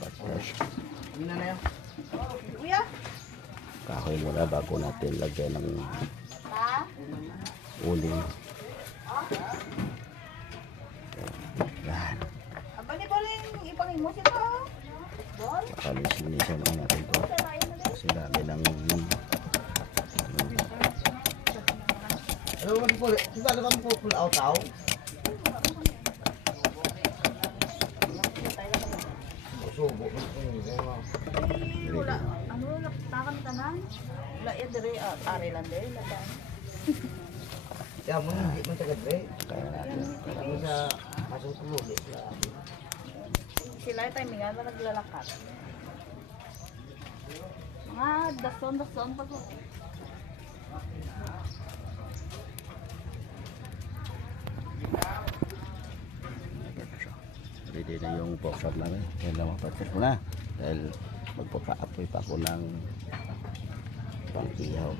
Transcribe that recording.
Patras. Kuya? Kahoy muna bago natin lagyan ng uling. Yan. Abali pa rin ipangimo siya. Bol? Pakalinisan na natin ito. Kasi dami ng Ano mo po? Diba naman po pull out tao? Subo. Wala. Ano, naktakan ka na? Wala yan dire, ari lang dire. Ya, mo hindi man tagad re. kaya natin. Ano sa pasong tulubi. Sila yung timingan na naglalakad. Mga dason pa po. Ready na yung pork chop namin. Yan lang mapapit ko na. Dahil magpapaapoy pa ako ng pang-ihaw.